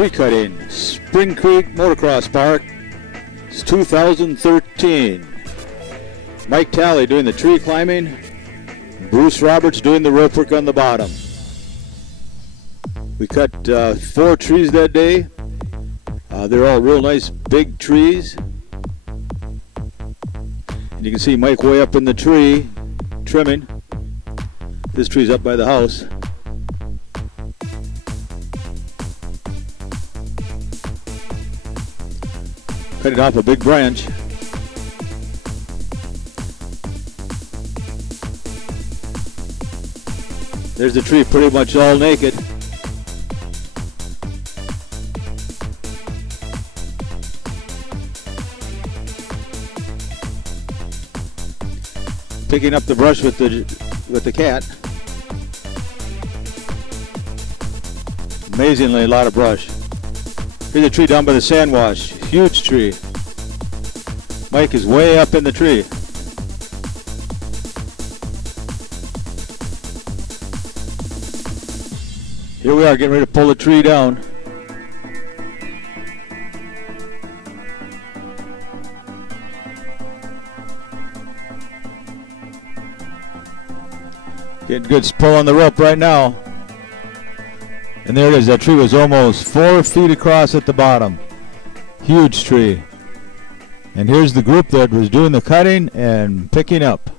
tree cutting, Spring Creek Motocross Park. It's 2013. Mike Talley doing the tree climbing. Bruce Roberts doing the rope work on the bottom. We cut 4 trees that day. They're all real nice big trees. And you can see Mike way up in the tree trimming. This tree's up by the house. Cut it off a big branch. There's the tree pretty much all naked. Picking up the brush with the cat. Amazingly, a lot of brush. Here's a tree down by the sand wash. Huge tree. Mike is way up in the tree. Here we are getting ready to pull the tree down. Getting good pull on the rope right now. And there it is. That tree was almost 4 feet across at the bottom. Huge tree. And here's the group that was doing the cutting and picking up.